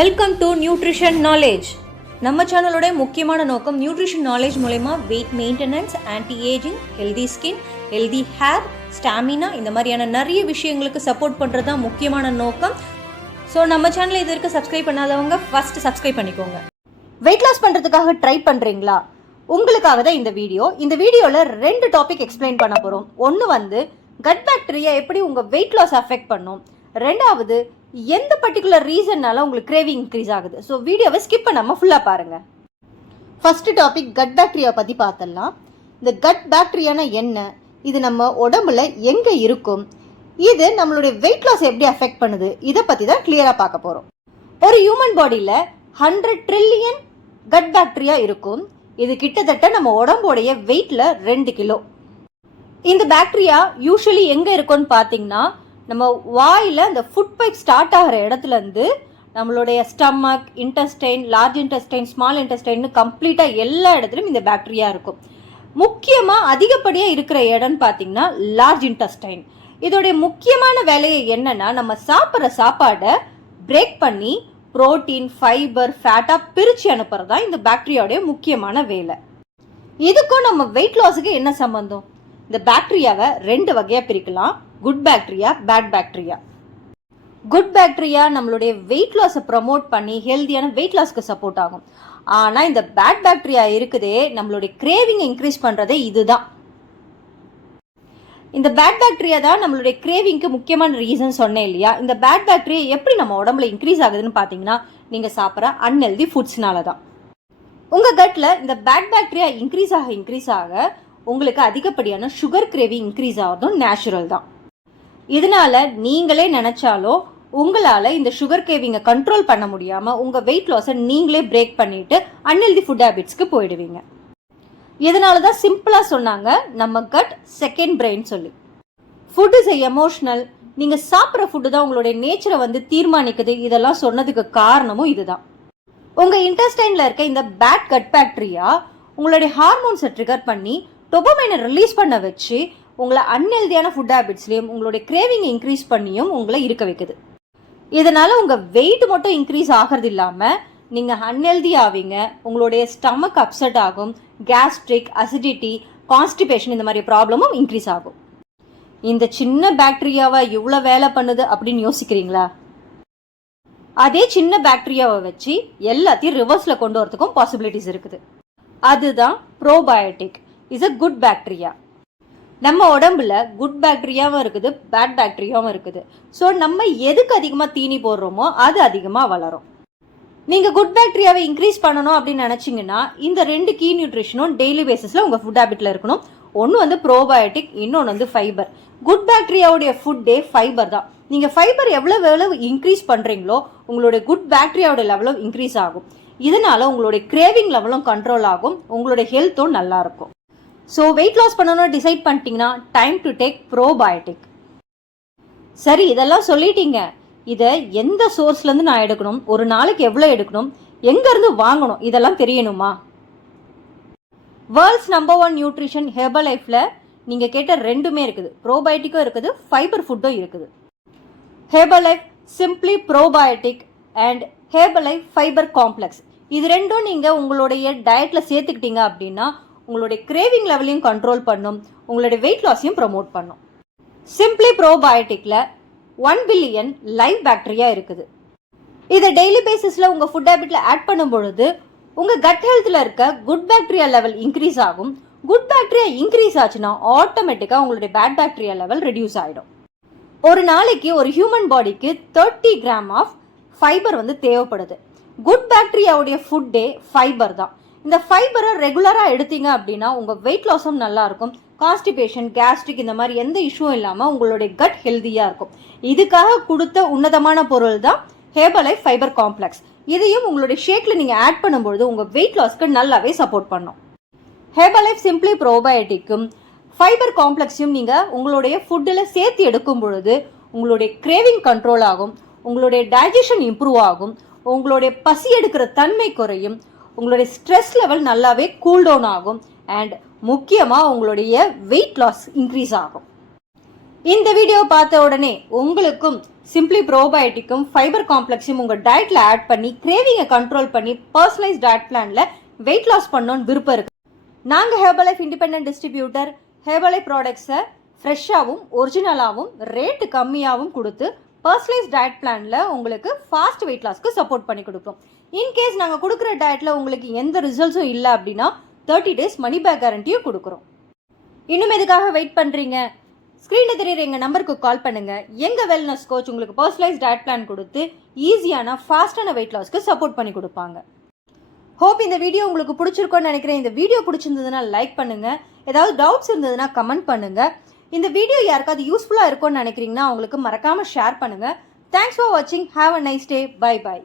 Welcome to nutrition knowledge. நம்ம சேனலோட முக்கியமான நோக்கம் நியூட்ரிஷன் நாலேஜ் மூலமா weight maintenance, anti ageing, healthy skin, healthy hair, stamina இந்த மாதிரியான நிறைய விஷயங்களுக்கு சப்போர்ட் பண்ணுறது தான் முக்கியமான நோக்கம். ஸோ நம்ம சேனலை இது வரைக்கும் சப்ஸ்கிரைப் பண்ணாதவங்க ஃபர்ஸ்ட் சப்ஸ்கிரைப் பண்ணிக்கோங்க. வெயிட் லாஸ் பண்ணுறதுக்காக ட்ரை பண்ணுறீங்களா? உங்களுக்காக தான் இந்த வீடியோ. இந்த வீடியோவில் 2 டாபிக் எக்ஸ்பிளைன் பண்ண போகிறோம். ஒன்று கட் பாக்டீரியா எப்படி உங்கள் வெயிட் லாஸ் அஃபெக்ட் பண்ணும், ரெண்டாவது எந்த பர்டிகுலர் ரீசன்னால உங்களுக்கு கிரேவிங் இன்க்ரீஸ் ஆகுது. ஸோ வீடியோவை ஸ்கிப் பண்ணாமல் ஃபுல்லாக பாருங்கள். ஃபர்ஸ்ட் டாபிக் கட் பாக்டீரியா பற்றி பார்த்தலாம். இந்த கட் பாக்டீரியானா என்ன, இது நம்ம உடம்புல எங்கே இருக்கும், இது நம்மளுடைய வெயிட் லாஸ் எப்படி அஃபெக்ட் பண்ணுது, இதை பற்றி தான் கிளியராக பார்க்க போகிறோம். ஒரு ஹியூமன் பாடியில் 100 ட்ரில்லியன் கட் பாக்டீரியா இருக்கும். இது கிட்டத்தட்ட நம்ம உடம்போடைய வெயிட்டில் 2 கிலோ. இந்த பாக்டீரியா யூஸ்வலி எங்கே இருக்கும்னு பார்த்தீங்கன்னா, நம்ம வாயில் அந்த ஃபுட் பைப் ஸ்டார்ட் ஆகிற இடத்துலேருந்து நம்மளுடைய stomach, intestine, large intestine, small intestine கம்ப்ளீட்டாக எல்லா இடத்துலையும் இந்த பாக்டீரியா இருக்கும். முக்கியமாக அதிகப்படியாக இருக்கிற இடம்னு பார்த்தீங்கன்னா லார்ஜ் இன்டெஸ்டைன். இதோடைய முக்கியமான வேலையை என்னன்னா, நம்ம சாப்பிட்ற சாப்பாடை பிரேக் பண்ணி புரோட்டீன், ஃபைபர், ஃபேட்டாக பிரித்து அனுப்புறது தான் இந்த பாக்டீரியாவுடைய முக்கியமான வேலை. இதுக்கும் நம்ம வெயிட் லாஸுக்கு என்ன சம்பந்தம்? இந்த பாக்டீரியாவை 2 வகையாக பிரிக்கலாம். Good bacteria, bad bacteria. Good bacteria நம்மளுடைய வெயிட் லாஸை ப்ரமோட் பண்ணி ஹெல்தியான வெயிட் லாஸ்க்கு சப்போர்ட் ஆகும். ஆனால் இந்த பேட் பாக்டீரியா இருக்குதே, நம்மளுடைய கிரேவிங் இன்க்ரீஸ் பண்ணுறதே இதுதான். இந்த பேட் பாக்டீரியா தான் நம்மளுடைய கிரேவிங்க்கு முக்கியமான ரீசன் சொன்னேன் இல்லையா? இந்த பேட் பாக்டீரியா எப்படி நம்ம உடம்புல இன்க்ரீஸ் ஆகுதுன்னு பார்த்தீங்கன்னா, நீங்கள் சாப்பிட்ற அன்ஹெல்தி ஃபுட்ஸ்னால தான். உங்கள் கட்டில் இந்த பேட் பாக்டீரியா இன்க்ரீஸ் ஆக உங்களுக்கு அதிகப்படியான சுகர் கிரேவிங் இன்க்ரீஸ் ஆகிறதும் நேச்சுரல் தான். இதனால நீங்களே நினைச்சாலோ உங்களால் இந்த சுகர் கிரேவிங்கை கண்ட்ரோல் பண்ண முடியாமல் உங்கள் வெயிட் லாஸை நீங்களே பிரேக் பண்ணிட்டு அன்ஹெல்தி ஃபுட் ஹேபிட்ஸ்க்கு போயிடுவீங்க. இதனால தான் சிம்பிளாக சொன்னாங்க நம்ம கட் செகண்ட் பிரெயின் சொல்லி. Food is emotional. நீங்கள் சாப்பிட்ற ஃபுட்டு தான் உங்களுடைய நேச்சரை தீர்மானிக்குது. இதெல்லாம் சொன்னதுக்கு காரணமும் இதுதான். உங்கள் இன்டெஸ்டைனில் இருக்க இந்த பேட் கட் பாக்டீரியா உங்களுடைய ஹார்மோன்ஸை ட்ரிகர் பண்ணி டோபமைனை ரிலீஸ் பண்ண வச்சு உங்களை அன்ஹெல்தியான ஃபுட் ஹேபிட்ஸ்லையும் உங்களுடைய கிரேவிங் இன்க்ரீஸ் பண்ணியும் உங்களை இருக்க வைக்குது. இதனால உங்கள் வெயிட் மட்டும் இன்க்ரீஸ் ஆகிறது இல்லாமல் நீங்கள் அன்ஹெல்தி ஆவீங்க. உங்களுடைய ஸ்டமக் அப்செட் ஆகும், கேஸ்ட்ரிக், அசிடிட்டி, கான்ஸ்டிபேஷன் இந்த மாதிரி ப்ராப்ளமும் இன்க்ரீஸ் ஆகும். இந்த சின்ன பாக்டீரியாவை இவ்வளோ வேலை பண்ணுது அப்படின்னு யோசிக்கிறீங்களா? அதே சின்ன பாக்டீரியாவை வச்சு எல்லாத்தையும் ரிவர்ஸில் கொண்டு வரதுக்கும் பாசிபிலிட்டிஸ் இருக்குது. அதுதான் probiotic is a good bacteria. நம்ம உடம்புல குட் பாக்டீரியாவும் இருக்குது, பேட் பாக்டீரியாவும் இருக்குது. ஸோ நம்ம எதுக்கு அதிகமாக தீனி போடுறோமோ அது அதிகமாக வளரும். நீங்கள் குட் பாக்டீரியாவை இன்க்ரீஸ் பண்ணணும் அப்படின்னு நினச்சிங்கன்னா இந்த 2 கீ நியூட்ரிஷனும் டெய்லி பேசிஸில் உங்கள் ஃபுட் ஹேபிட்டில் இருக்கணும். ஒன்று ப்ரோபயோட்டிக், இன்னொன்று ஃபைபர். குட் பாக்டீரியாவுடைய ஃபுட்டே ஃபைபர் தான். நீங்கள் ஃபைபர் எவ்வளோ இன்க்ரீஸ் பண்ணுறீங்களோ உங்களுடைய குட் பாக்டீரியாவோட லெவலும் இன்க்ரீஸ் ஆகும். இதனால உங்களுடைய கிரேவிங் லெவலும் கண்ட்ரோல் ஆகும், உங்களுடைய ஹெல்த்தும் நல்லா இருக்கும். ஸோ வெயிட் லாஸ் பண்ணணும்னு டிசைட் பண்ணிட்டீங்கன்னா டைம் டு டேக் ப்ரோபயோட்டிக். சரி, இதெல்லாம் சொல்லிட்டீங்க. இதை எந்த சோர்ஸ்லேருந்து நான் எடுக்கணும், ஒரு நாளைக்கு எவ்வளோ எடுக்கணும், எங்கேருந்து வாங்கணும், இதெல்லாம் தெரியணுமா? வேர்ல்ட்ஸ் நம்பர் 1 நியூட்ரிஷன் ஹெர்பலைஃப்பில் நீங்கள் கேட்ட 2மே இருக்குது. ப்ரோபயோட்டிக்கும் இருக்குது, ஃபைபர் ஃபுட்டும் இருக்குது. Herbalife simply probiotic and Herbalife fibre complex, இது 2ம் நீங்கள் உங்களுடைய டயட்டில் சேர்த்துக்கிட்டீங்க அப்படின்னா உங்களுடைய கிரேவிங் லெவலையும் கண்ட்ரோல் பண்ணும், உங்களுடைய வெயிட் லாஸையும் ப்ரமோட் பண்ணும். சிம்பிளி ப்ரோபயோட்டிக்கில் 1 பில்லியன் லைவ் பாக்டீரியா இருக்குது. இதை டெய்லி பேசிஸில் உங்கள் ஃபுட் ஹேபிட்டில் ஆட் பண்ணும் பொழுது உங்கள் கட் ஹெல்த்தில் இருக்க குட் பாக்டீரியா லெவல் இன்க்ரீஸ் ஆகும். குட் பாக்டீரியா இன்க்ரீஸ் ஆச்சுன்னா ஆட்டோமேட்டிக்காக உங்களுடைய பேட் பாக்டீரியா லெவல் ரெடியூஸ் ஆகிடும். ஒரு நாளைக்கு ஒரு ஹியூமன் பாடிக்கு 30 கிராம் ஆஃப் ஃபைபர் தேவைப்படுது. குட் பாக்டீரியாவுடைய ஃபுட்டே ஃபைபர் தான். இந்த ஃபைபரை ரெகுலராக எடுத்தீங்க அப்படின்னா உங்கள் வெயிட் லாஸும் நல்லா இருக்கும். கான்ஸ்டிபேஷன், கேஸ்ட்ரிக் இந்த மாதிரி எந்த இஷ்யூவும் இல்லாமல் உங்களுடைய கட் ஹெல்த்தியாக இருக்கும். இதுக்காக கொடுத்த உன்னதமான பொருள் தான் ஹெர்பலைஃப் ஃபைபர் காம்ப்ளெக்ஸ். இதையும் உங்களுடைய ஷேக்கில் நீங்கள் ஆட் பண்ணும்பொழுது உங்கள் வெயிட் லாஸ்க்கு நல்லாவே சப்போர்ட் பண்ணும். ஹெர்பலைஃப் சிம்பிளி ப்ரோபயோட்டிக்கும் ஃபைபர் காம்ப்ளெக்ஸையும் நீங்கள் உங்களுடைய ஃபுட்டில் சேர்த்து எடுக்கும் பொழுது உங்களுடைய கிரேவிங் கண்ட்ரோல் ஆகும், உங்களுடைய டைஜஷன் இம்ப்ரூவ் ஆகும், உங்களுடைய பசி எடுக்கிற தன்மை குறையும், உங்களுடைய ஸ்ட்ரெஸ் லெவல் நல்லாவே கூல் டவுன் ஆகும், அண்ட் முக்கியமாக உங்களுடைய வெயிட் லாஸ் இன்க்ரீஸ் ஆகும். இந்த வீடியோ பார்த்த உடனே உங்களுக்கும் சிம்பிளி ப்ரோபயோட்டிக்கும் ஃபைபர் காம்ப்ளெக்ஸும் உங்கள் டயட்டில் ஆட் பண்ணி கிரேவிங்கை கண்ட்ரோல் பண்ணி பர்சனலைஸ் டயட் பிளானில் வெயிட் லாஸ் பண்ணணும்னு விருப்பம் இருக்குது. நாங்கள் ஹெர்பலைஃப் இண்டிபெண்டன்ட் டிஸ்ட்ரிபியூட்டர் ஹெர்பலைஃப் ப்ராடக்ட்ஸை ஃப்ரெஷ்ஷாகவும் ஒரிஜினலாகவும் ரேட்டு கம்மியாகவும் கொடுத்து பர்சனலைஸ் டயட் பிளானில் உங்களுக்கு ஃபாஸ்ட் வெயிட் லாஸ்க்கு சப்போர்ட் பண்ணி கொடுப்போம். இன்கேஸ் நாங்கள் கொடுக்குற டயட்டில் உங்களுக்கு எந்த ரிசல்ட்ஸும் இல்லை அப்படின்னா 30 days மணி பேக் கேரண்டியும் கொடுக்குறோம். இன்னும் எதுக்காக வெயிட் பண்ணுறீங்க? ஸ்க்ரீனில் தெரியுற எங்கள் நம்பருக்கு கால் பண்ணுங்கள். எங்கள் வெல்னஸ் கோச் உங்களுக்கு பர்சனலைஸ் டயட் பிளான் கொடுத்து ஈஸியான ஃபாஸ்டான வெயிட் லாஸ்க்கு சப்போர்ட் பண்ணி கொடுப்பாங்க. ஹோப் இந்த வீடியோ உங்களுக்கு பிடிச்சிருக்கோன்னு நினைக்கிறேன். இந்த வீடியோ பிடிச்சிருந்ததுன்னா லைக் பண்ணுங்கள். ஏதாவது டவுட்ஸ் இருந்ததுன்னா கமெண்ட் பண்ணுங்கள். இந்த வீடியோ யாருக்காவது யூஸ்ஃபுல்லாக இருக்கும்னு நினைக்கிறீங்கன்னா அவங்களுக்கு மறக்காமல் ஷேர் பண்ணுங்கள். தேங்க்ஸ் ஃபார் வாட்சிங். Have a nice day. Bye by.